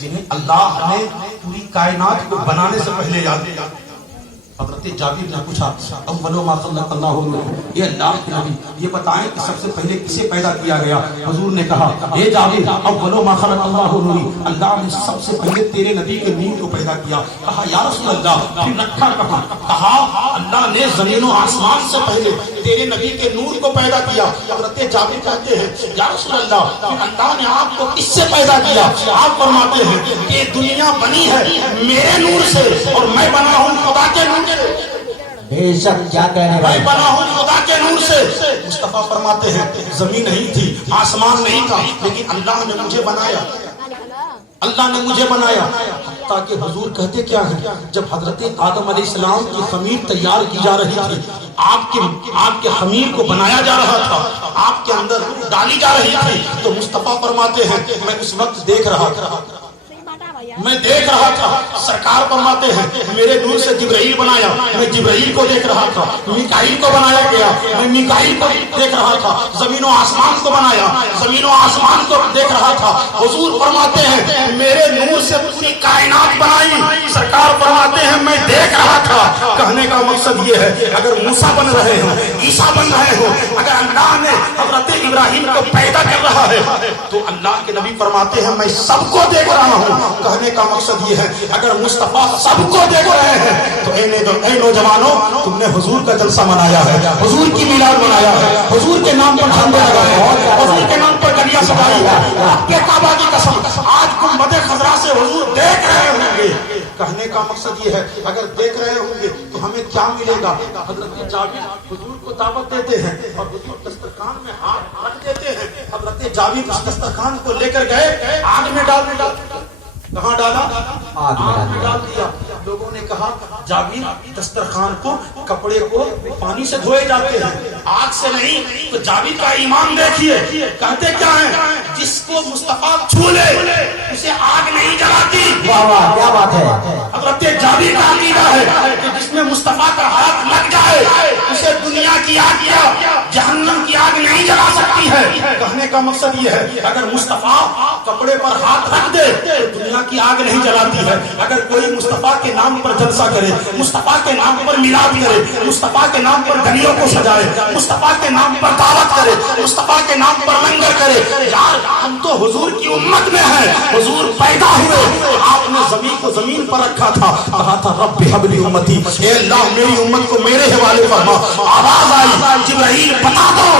جنہیں اللہ نے پوری کائنات کو بنانے سے پہلے یاد کیا. حضرت جابر نے پوچھا اول ما خلق اللہ یہ اللہ کے نبی یہ بتائیں کہ سب سے پہلے کسے پیدا کیا گیا. حضور نے کہا اے جابر اول ما خلق اللہ نوری اللہ نے سب سے پہلے تیرے نبی کے نور کو پیدا کیا. کہا یا رسول اللہ پھر رکھا کہاں؟ کہا اللہ نے زمین و آسمان سے پہلے تیرے نبی کے نور کو پیدا کیا. حضرت جابر کہتے ہیں یا رسول اللہ پھر اللہ نے آپ کو کس سے پیدا کیا؟ آپ فرماتے ہیں کہ دنیا بنی ہے میرے نور سے اور میں بنا ہوں خدا کے نور سے. بے شک کیا کہنے میں بنا ہوں خدا کے نور سے. مصطفیٰ فرماتے ہیں زمین نہیں تھی آسمان نہیں تھا لیکن اللہ نے مجھے بنایا. اللہ نے مجھے بنایا. حتیٰ کہ حضور کہتے کیا ہیں جب حضرت آدم علیہ السلام کی خمیر تیار کی جا رہی تھی آپ کے خمیر کو بنایا جا رہا تھا آپ کے اندر ڈالی جا رہی تھی تو مصطفیٰ فرماتے ہیں میں اس وقت دیکھ رہا تھا سرکار فرماتے ہیں میرے نور سے جبرائیل بنایا میں جبرائیل کو دیکھ رہا تھا. میکائیل کو بنایا گیا میں میکائیل کو دیکھ رہا تھا. زمین و آسمان کو بنایا زمین و آسمان کو دیکھ رہا تھا. حضور فرماتے ہیں میرے نور سے پوری کائنات بنائی. سرکار فرماتے ہیں میں دیکھ رہا تھا. کہنے کا مقصد یہ ہے اگر موسیٰ بن رہے ہوں عیسیٰ بن رہے ہوں اگر اللہ نے حضرت ابراہیم کو پیدا کر رہا ہے تو اللہ کے نبی فرماتے ہیں میں سب کو دیکھ رہا ہوں. کہنے کا مقصد یہ ہے اگر مصطفیٰ سب کو دیکھ رہے ہیں تو اے نوجوانوں تم نے حضور کا جلسہ منایا ہے حضور کی میلاد منایا ہے حضور کے نام پر جھنڈے لگائے ہیں حضور کے نام پر گلیاں سجائی ہے. آپ کے کعبہ کی قسم آج گنبد خضرا سے حضور دیکھ رہے ہوں گے. کہنے کا مقصد یہ ہے اگر دیکھ رہے ہوں گے تو ہمیں کیا ملے گا. حضرت جابر حضور کو دعوت دیتے ہیں اور حضور دسترخوان میں ہاتھ رکھ دیتے ہیں. حضرت جابر اس دسترخوان کو لے کر گئے آگ میں ڈال کہاں ڈالا؟ آگ میں ڈال دیا. لوگوں نے کہا جابر دسترخوان کو کپڑے کو پانی سے دھوئے جاتے ہیں آگ سے نہیں. تو جابر کا ایمان دیکھیے کہتے کیا ہیں جس کو مصطفیٰ چھو لے اسے آگ نہیں جلاتی. واہ واہ کیا بات ہے. حضرت جابر کا عقیدہ ہے کہ جس میں مصطفیٰ کا ہاتھ لگ جائے اسے دنیا کی آگ یا جہنم کی آگ نہیں جلا سکتی ہے. کہنے کا مقصد یہ ہے اگر مصطفیٰ کپڑے پر ہاتھ رکھ دے تو دنیا کی آگ نہیں جلاتی ہے. اگر کوئی مصطفیٰ کے نام پر جلسہ کرے مصطفیٰ کے نام پر میلاد کرے مصطفیٰ کے نام پر گلیوں کو سجائے مصطفیٰ کے نام پر دعوت کرے مصطفیٰ کے نام پر لنگر کرے یار ہم تو حضور کی امت میں ہیں. حضور پیدا ہوئے آپ نے زمین کو زمین پر رکھا تھا کہا تھا رب ہب لی امتی اے اللہ میری امت کو میرے حوالے فرما. آواز آئی جبرائیل بتا دو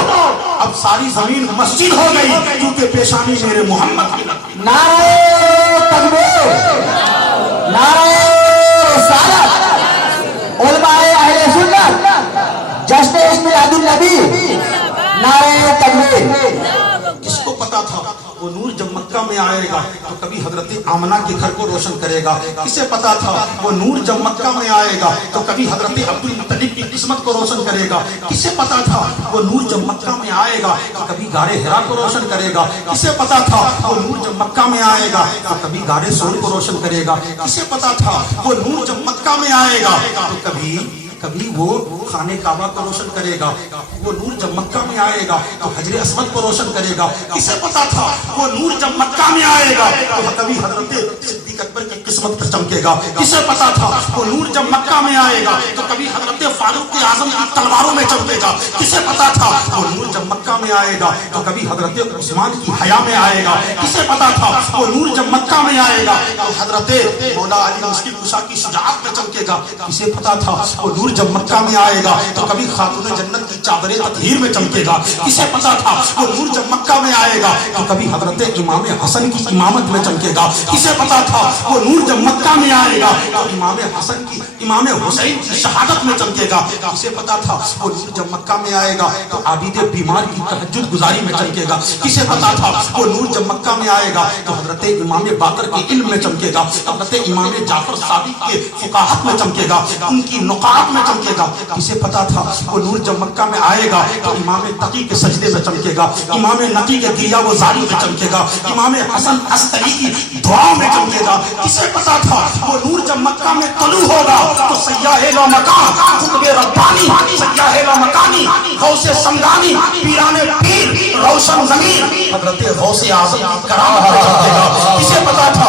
اب ساری زمین مسجد ہو گئی کیونکہ پیشانی میرے محمد کی. نعرہ تکبیر نعرہ رسالت علماء اہل سنت جشن عید میلاد النبی نعرہ تکبیر. کس کو پتا تھا وہ نور جب مکہ میں آئے گا تو کبھی حضرت آمنہ کے گھر کو روشن کرے گا. کسے پتا تھا وہ نور جب مکہ میں آئے گا تو کبھی حضرت عبد المطلب کی قسمت کو روشن کرے گا. کسے پتا تھا وہ نور جب مکہ میں آئے گا تو کبھی غار حرا کو روشن کرے گا. کسے پتا تھا وہ نور جب مکہ میں آئے گا تو کبھی غار سور کو روشن کرے گا. کسے پتا تھا وہ نور جب مکہ میں آئے گا تو کبھی وہ خانہ کعبہ کو روشن کرے گا. وہ نور جب مکہ میں آئے گا تو حجر اسود کو روشن کرے گا. کسے پتا تھا وہ نور جب مکہ میں آئے گا تو کبھی حضرت صدیق اکبر کی قسمت پر چمکے گا. کسے پتا تھا وہ نور جب مکہ میں آئے گا تو کبھی حضرت فاروق اعظم کی تلواروں میں چمکے گا. کسے پتا تھا وہ نور جب مکہ میں آئے گا تو کبھی حضرت عثمان کی حیا میں آئے گا. کسے پتا تھا وہ نور جب مکہ میں آئے گا تو حضرت مولا علی مشکل کشا کی شجاعت میں چمکے گا. کسے پتا تھا وہ نور جب مکہ میں آئے گا تو کبھی خاتون جنت کی چادر تطہیر میں چمکے گا. کسے پتا تھا وہ نور جب مکہ میں آئے گا تو کبھی حضرت امام حسن کی امامت میں چمکے گا. کسے پتا تھا وہ نور جب مکہ میں آئے گا تو امام حسن کی امام حسین کی شہادت میں چمکے گا. کسے پتا تھا وہ نور جب مکہ میں آئے گا تو عابد بیمار کی تہجد گزاری میں چمکے گا. کسے پتا تھا وہ نور جب مکہ میں آئے گا تو حضرت امام باقر کے علم میں چمکے گا. حضرت امام جعفر صادق کے فقاہت میں چمکے گا ان کی نقاط میں چمکے گا. کسے پتا تھا وہ نور جب مکہ میں آئے گا تو امام تقی کے سجدے میں چمکے گا. امام نقی کے گریا و زاری میں چمکے گا. امام حسن عسکری کی دعاؤں میں چمکے گا. کسے پتا تھا وہ نور جب مکہ میں طلوع ہوگا تو سیاح لامکان قطب ربانی سیاہ لامکانی غوث سمدانی پیران پیر روشن زمین حضرت غوث اعظم کی کرامت میں چمکے گا. کسے پتا تھا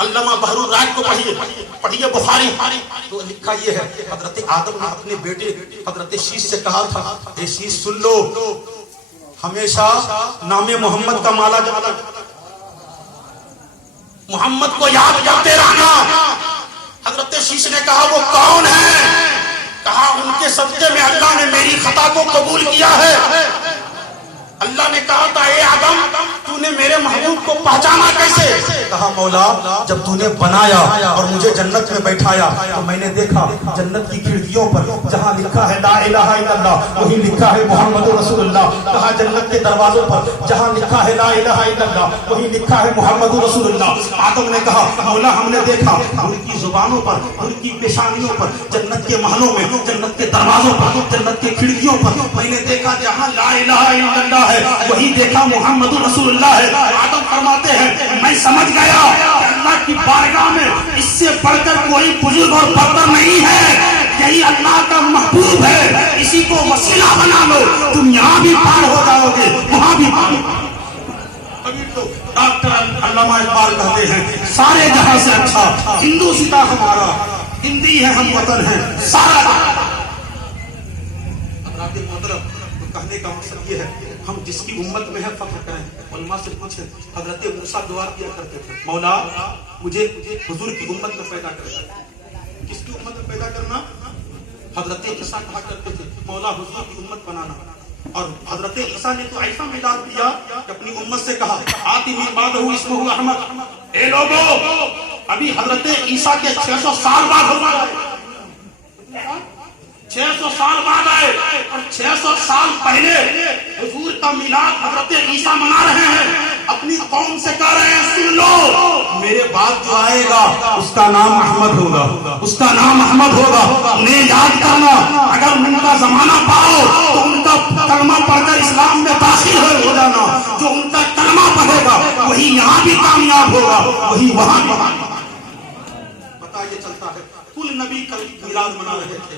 علامہ بحر الرائق کو پڑھیے بخاری تو لکھا یہ ہے حضرت آدم نے اپنے بیٹے حضرت شیش سے کہا تھا اے شیش سن لو ہمیشہ نام محمد کا مالا جانا محمد کو یاد کرتے رہنا. حضرت شیش نے کہا وہ کون ہے؟ کہا ان کے سجدے میں اللہ نے میری خطا کو قبول کیا ہے. اللہ نے کہا تھا اے آدم تو نے میرے محبوب کو پہچانا کیسے؟ کہا مولا جب تو نے بنایا اور مجھے جنت میں بیٹھایا تو میں نے دیکھا جنت کی کھڑکیوں پر جہاں لکھا ہے لا الہ الا اللہ وہی لکھا ہے محمد رسول اللہ. کہا جنت کے دروازوں پر جہاں لکھا ہے لا الہ الا اللہ وہی لکھا ہے محمد رسول اللہ. آدم نے کہا مولا ہم نے دیکھا ان کی زبانوں پر ان کی پیشانیوں پر جنت کے محلوں میں جنت کے دروازوں پر جنت کی کھڑکیوں پر میں نے دیکھا جہاں لا الہ الا اللہ ہے وہی دیکھا محمد رسول اللہ ہے. آدم فرماتے ہیں میں سمجھ گیا کہ اللہ کی بارگاہ میں اس سے بڑھ کر کوئی بزرگ اور برتر نہیں ہے. یہی اللہ کا محبوب ہے. اسی کو وسیلہ بنا لو تم یہاں بھی پار ہو جاؤ گے وہاں بھی پار. ڈاکٹر علامہ اقبال کہتے ہیں سارے جہاں سے اچھا ہندو ستا ہمارا ہندی ہے ہم وطن ہیں سارا. کہنے کا مقصد یہ ہے ہم جس کی امت میں ہے فخر کریں. علماء سے پوچھیں حضرت موسیٰ دعا کیا کرتے تھے مولا مجھے حضور کی امت میں پیدا کرنا. کس کی امت میں پیدا کرنا؟ حضرت عیسیٰ کہا کرتے تھے مولا حضور کی امت بنانا. اور حضرت عیسیٰ نے تو ایسا میلاد دیا کہ اپنی امت سے کہا آتی من بعدہ اسمہ احمد. اے لوگو ابھی حضرت عیسیٰ کے 600 سال بعد ہو گئے 600 سال بعد آئے اور 600 سال پہلے حضور کا میلاد حضرت عیسیٰ منا رہے ہیں. اپنی قوم سے کہہ رہے ہیں سن لو میرے بعد جو آئے گا اس کا نام احمد ہوگا اس کا نام احمد ہوگا. انہیں یاد کرنا اگر ان کا زمانہ پاؤ تو ان کا کلمہ پڑھ کر اسلام میں داخل ہو جانا. جو ان کا کلمہ پڑھے گا وہی یہاں بھی کامیاب ہوگا وہی وہاں بھی. پتہ یہ چلتا ہے کل نبی کا میلاد منا رہے تھے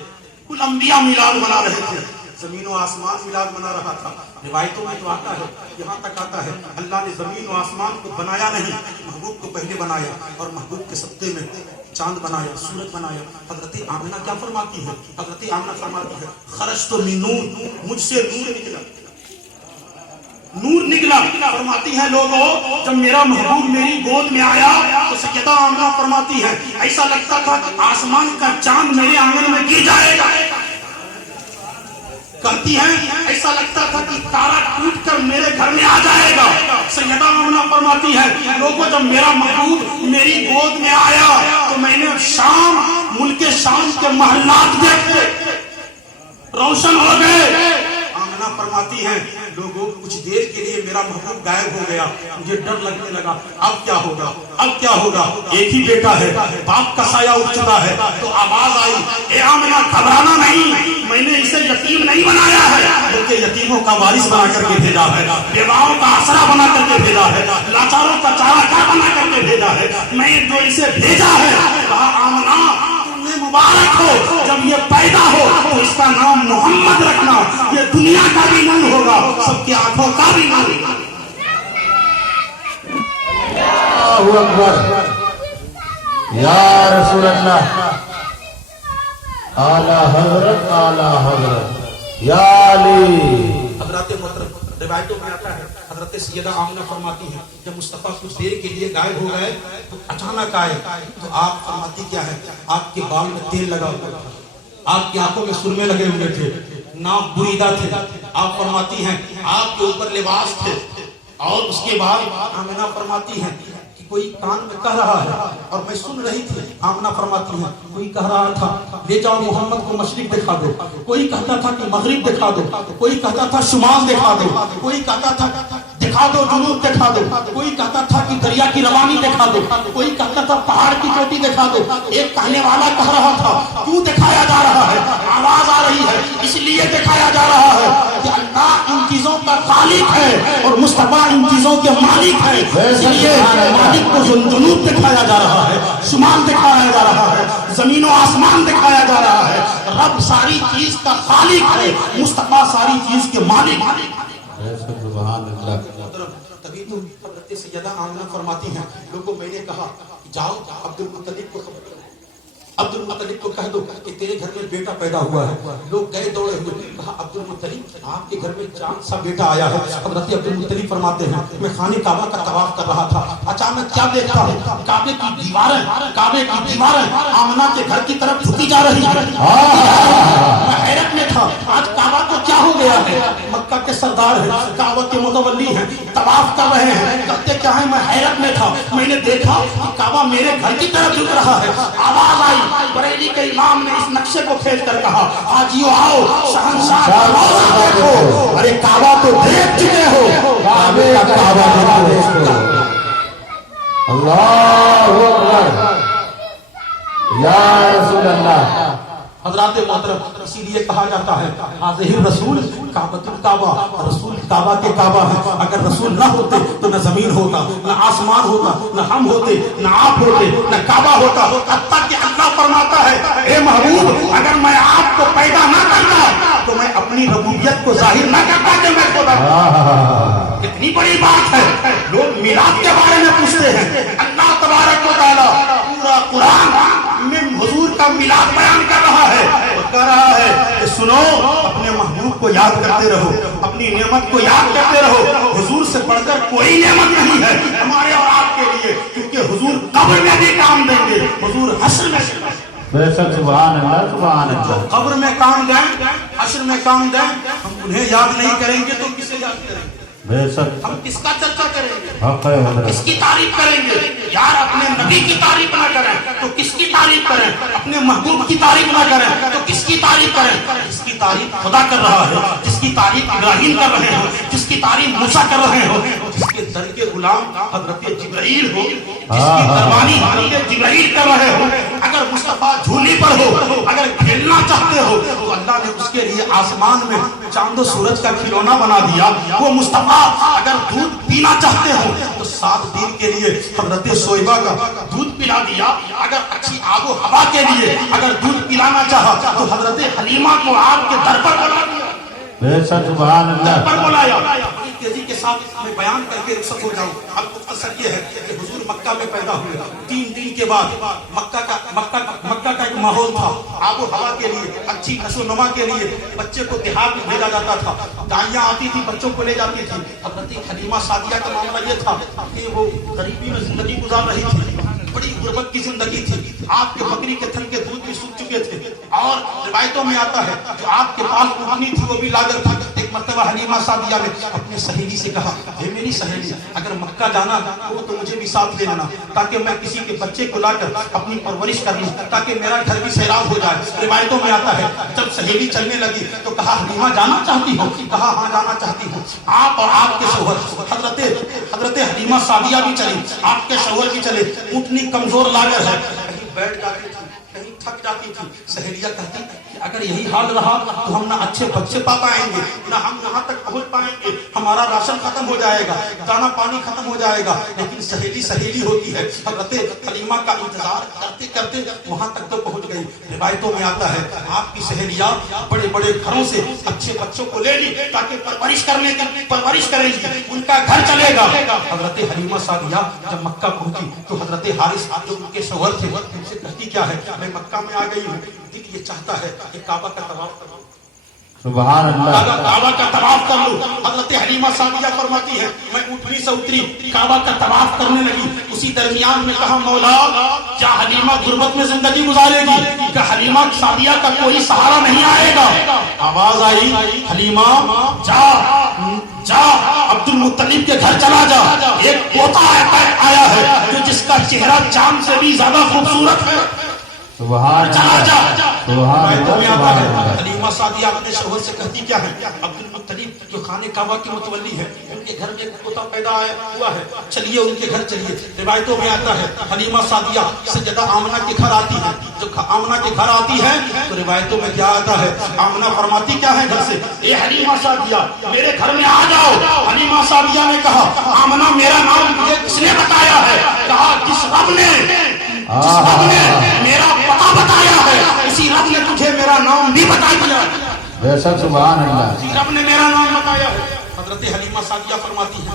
کل انبیاء میلاد منا رہے تھے. زمین و آسمان میلاد منا رہا تھا. روایتوں میں تو آتا ہے یہاں تک آتا ہے اللہ نے زمین و آسمان کو بنایا نہیں محبوب کو پہلے بنایا اور محبوب کے صدقے میں چاند بنایا سورج بنایا. حضرت آمنہ کیا فرماتی ہے؟ حضرت آمنہ فرماتی ہے خرجت من نور مجھ سے نور نکلا. فرماتی ہے لوگوں جب میرا محبوب میری گود میں آیا تو سیدہ آمنہ فرماتی ہے ایسا لگتا تھا کہ آسمان کا چاند میرے آنگن میں گر جائے گا. کہتی ہیں ایسا لگتا تھا کہ تارا ٹوٹ کر میرے گھر میں آ جائے گا. سیدہ آمنہ فرماتی ہے لوگوں جب میرا محبوب میری گود میں آیا تو میں نے شام ملک شام کے محلات دیکھے روشن ہو گئے. آمنہ فرماتی ہیں لوگوں کچھ دیر کے لیے میرا محبوب غائب ہو گیا مجھے ڈر لگنے لگا اب کیا ہوگا اب کیا ہوگا. ایک ہی بیٹا ہے باپ کا سایہ اٹھ چکا ہے تو آواز آئی اے آمنہ گھبرانا نہیں میں نے اسے یتیم نہیں بنایا ہے بلکہ یتیموں کا وارث بنا کر کے بھیجا ہے بیواؤں کا آسرا بنا کر کے بھیجا ہے لاچاروں کا چارہ کار بنا کر کے بھیجا ہے. میں جو اسے بھیجا ہے کہا آمنہ مبارک ہو جب یہ پیدا ہو تو اس کا نام محمد رکھنا. یہ دنیا کا بھی نور ہوگا سب کی آنکھوں کا بھی نور ہوگا. اللہ اکبر یا رسول اللہ اعلی حضرت یا علی. حضرات محترم روایتوں میں آتا ہے حضرت سیدہ آمنہ فرماتی ہیں جب مصطفیٰ کچھ دیر کے لیے غائب ہو گئے تو اچانک آئے تو آپ فرماتی کیا ہے آپ کے بال میں تیل لگا ہوا تھا آپ کی آنکھوں میں سرمے لگے ہوئے تھے ناک بریدہ تھے. آپ فرماتی ہیں آپ کے اوپر لباس تھے اور اس کے بعد آمنہ فرماتی ہیں کہ کوئی کان میں کہہ رہا ہے اور میں سن رہی تھی. آمنہ فرماتی ہیں کوئی کہہ رہا تھا لے جاؤ محمد کو مشرق دکھا دو. کوئی کہتا تھا کہ مغرب دکھا دو. کوئی کہتا تھا شمال دکھا دو. کوئی کہتا تھا دکھا دو جنوب دکھا دو. کوئی کہتا تھا کہ دریا کی روانی دکھا دو. کوئی کہتا تھا پہاڑ کی چوٹی دکھا دو. ایک کہنے والا کہہ رہا تھا کیوں دکھایا جا رہا ہے آواز آ رہی ہے اس لیے دکھایا جا رہا ہے کہ اللہ ان چیزوں کا خالق ہے اور مصطفیٰ ان چیزوں کے مالک ہے. اس لیے مالک کو جنوب دکھایا جا رہا ہے شمال دکھایا جا رہا ہے زمین و آسمان دکھایا جا رہا ہے. رب ساری چیز کا خالق ہے مصطفیٰ ساری چیز کے مالک. سبحان اللہ. تبھی تو حضرت سیدہ آمنہ فرماتی ہیں لوگوں میں نے کہا جاؤ عبد المطلب کو خبر کرو، عبد المطلب کو کہہ دو کہ تیرے گھر میں بیٹا پیدا ہوا ہے. لوگ گئے دوڑے ہوئے، کہا عبد المطلب آپ کے گھر میں چاند سا بیٹا آیا ہے. حضرت عبد المطلب فرماتے ہیں میں خانہ کعبہ کا طواف کر رہا تھا، اچانک کیا دیکھتا ہوں کعبے کی دیواریں آمنہ کے گھر کی طرف جھکی جا رہی ہے. میں حیرت میں تھا آج کعبہ کو کیا ہو گیا ہے. مکہ کے سردار ہیں، کعبہ کے متولی ہیں، طواف کر رہے ہیں، کرتے کیا ہیں. میں حیرت میں تھا، میں نے دیکھا کہ کعبہ میرے گھر کی طرف جھک رہا ہے. آواز آئی، بریلی کے امام نے اس نقشے کو کھینچ کر کہا حاجیو آؤ شہنشاہ کا روضہ دیکھو. ارے کعبہ تو دیکھ چکے ہو، کعبے کا کعبہ دیکھو. اللہ اکبر یا رسول اللہ. حضرات محترم اسی لیے کہا جاتا ہے حاضر رسول کعبۃ الکعبہ، رسول کعبہ کے کعبہ ہے. اگر رسول نہ ہوتے تو نہ زمین ہوتا، نہ آسمان ہوتا، نہ ہم ہوتے، نہ آپ ہوتے، نہ کعبہ ہوتا. حتیٰ کہ اللہ فرماتا ہے اے محبوب اگر میں آپ کو پیدا نہ کرتا تو میں اپنی ربوبیت کو ظاہر نہ کرتا کہ میں خدا. کتنی بڑی بات ہے. لوگ میلاد کے بارے میں پوچھتے ہیں، اللہ تبارک و تعالیٰ پورا قرآن میں حضور کا میلاد بیان کر رہا ہے اور کہہ رہا ہے کہ سنو اپنے محبوب کو یاد کرتے رہو، اپنی نعمت کو یاد کرتے رہو. حضور سے بڑھ کر کوئی نعمت نہیں ہے ہمارے اور آپ کے لیے، کیونکہ حضور قبر میں بھی کام دیں گے، حضور حشر میں بے شک سبحان اللہ سبحان اللہ. قبر میں کام دیں، حشر میں کام دیں. ہم انہیں یاد نہیں کریں گے تو کسے یاد کریں گے؟ بے شک ہم کس کا چرچا کریں گے؟ حق ہے حضرت. کس کی تعریف کریں گے؟ یار اپنے نبی کی تعریف نہ کریں تو کس کی تعریف کریں؟ اپنے محبوب کی تعریف نہ کریں تو کس کی تعریف کریں؟ جس کی تعریف خدا کر رہا ہے، جس کی تعریف ابراہیم کر رہے ہو، جس کی تعریف موسیٰ کر رہے ہو، جس کے در کے غلام حضرت جبرائیل ہو، جس کی دربانی حضرت جبرائیل کر رہے ہو. اگر مصطفیٰ جھولی پر ہو، اگر کھیلنا چاہتے ہو تو اللہ نے اس کے لیے آسمان میں چاند و سورج کا کھلونا بنا دیا. وہ مصطفیٰ اگر دودھ پینا چاہتے ہو تو 7 دن کے لیے حضرت شعیبہ کا دودھ پلا دیا. اگر اچھی آب و ہوا کے لیے اگر دودھ پلانا چاہا تو حضرت حلیمہ کو آپ کے در پر بلا دیا، بے شک سبحان در اللہ. پر بلایا. بڑی تیزی کے ساتھ میں بیان کر کے رخصت ہو جاؤں. اب مختصر یہ ہے کہ حضور مکہ میں پیدا ہوئے. 3 دن کے بعد مکہ کا ایک ماحول تھا آب و ہوا کے لیے، اچھی نشو و نما کے لیے. بچے کو دیہات میں بھیجا جاتا تھا، دائیاں آتی تھی بچوں کو لے جاتی تھی. حضرت حلیمہ سعدیہ کا معاملہ یہ تھا کہ وہ غریبی میں زندگی گزار رہی تھی، بڑی غربت کی زندگی تھی. آپ کے بکری کے تھن کے دودھ بھی سوکھ چکے تھے اور روایتوں میں آتا ہے جو آپ کے پاس اونٹنی تھی وہ بھی لاگر تھی. ایک مرتبہ حلیمہ سعدیہ نے اپنے سہیلی سے کہا اے میری سہیلی اگر مکہ جانا ہو تو مجھے بھی ساتھ لے لینا تاکہ میں کسی کے بچے کو لا کر اپنی پرورش کر لوں تاکہ میرا گھر بھی سیراب ہو جائے. روایتوں میں آتا ہے جب سہیلی چلنے لگی تو کہا حلیمہ جانا چاہتی ہو؟ کہا ہاں جانا چاہتی ہوں. آپ اور آپ کے شوہر حضرت حلیمہ سعدیہ بھی چلی، آپ کے شوہر بھی چلے. اونٹنی کمزور لاگر ہے، کہیں بیٹھ جاتی تھی کہیں تھک جاتی تھی. سہیلیہ کہتی کہ اگر یہی حال رہا تو ہم نہ اچھے بچے پا پائیں گے، نہ ہم یہاں تک پہنچ پائیں گے، ہمارا راشن ختم ہو جائے گا، دانا پانی ختم ہو جائے گا. لیکن سہیلی ہوتی ہے. حضرت حلیمہ کا انتظار کرتے کرتے وہاں تک تو پہنچ گئی. روایتوں میں آتا ہے آپ کی سہیلیاں بڑے بڑے گھروں سے اچھے بچوں کو لے لی تاکہ پرورش کریں گی، ان کا گھر چلے گا. حضرت حلیمہ سعدیہ جب مکہ پہنچی تو حضرت حارث جو ان کے شوہر تھے ان سے کہتی کیا ہے میں مکہ میں آ گئی ہوں، دل یہ چاہتا ہے کہ کعبہ کا طواف کروں، سبحان اللہ. کعبہ کا طواف کر لوں. حضرت حلیمہ سعدیہ فرماتی ہے میں اونٹنی سے اتری، کعبہ کا طواف کرنے لگی. اسی درمیان میں کہا مولا کیا حلیمہ غربت میں زندگی گزارے گی؟ کیا حلیمہ سعدیہ کا کوئی سہارا نہیں آئے گا؟ آواز آئی حلیمہ جا عبد المطلب کے گھر چلا جا، ایک پوتا آیا ہے جو جس کا چہرہ چاند سے بھی زیادہ خوبصورت ہے. سبحان اللہ سبحان اللہ. حلیمہ سعدیہ اپنے شوہر سے کہتی کیا ہے عبد المطلب جو خانہ کعبہ کے متولی ہے ان کے گھر میں ایک پوتا پیدا ہوا ہے، چلیے ان کے گھر چلیے. روایتوں میں آتا ہے حلیمہ سعدیہ سیدہ آمنہ کے گھر آتی ہے. جب آمنہ کے گھر آتی ہے تو روایتوں میں کیا آتا ہے آمنہ فرماتی کیا ہے گھر سے اے حلیمہ سعدیہ میرے گھر میں آ جاؤ. حلیمہ سعدیہ نے کہا آمنہ میرا نام مجھے کس نے بتایا ہے؟ کہا جس رب نے میرا پتہ بتایا ہے اسی رب نے تجھے میرا نام بھی بتا دیا. بے شک سبحان اللہ. اسی رب نے میرا نام بتایا ہے. حضرت حلیمہ سعدیہ فرماتی ہے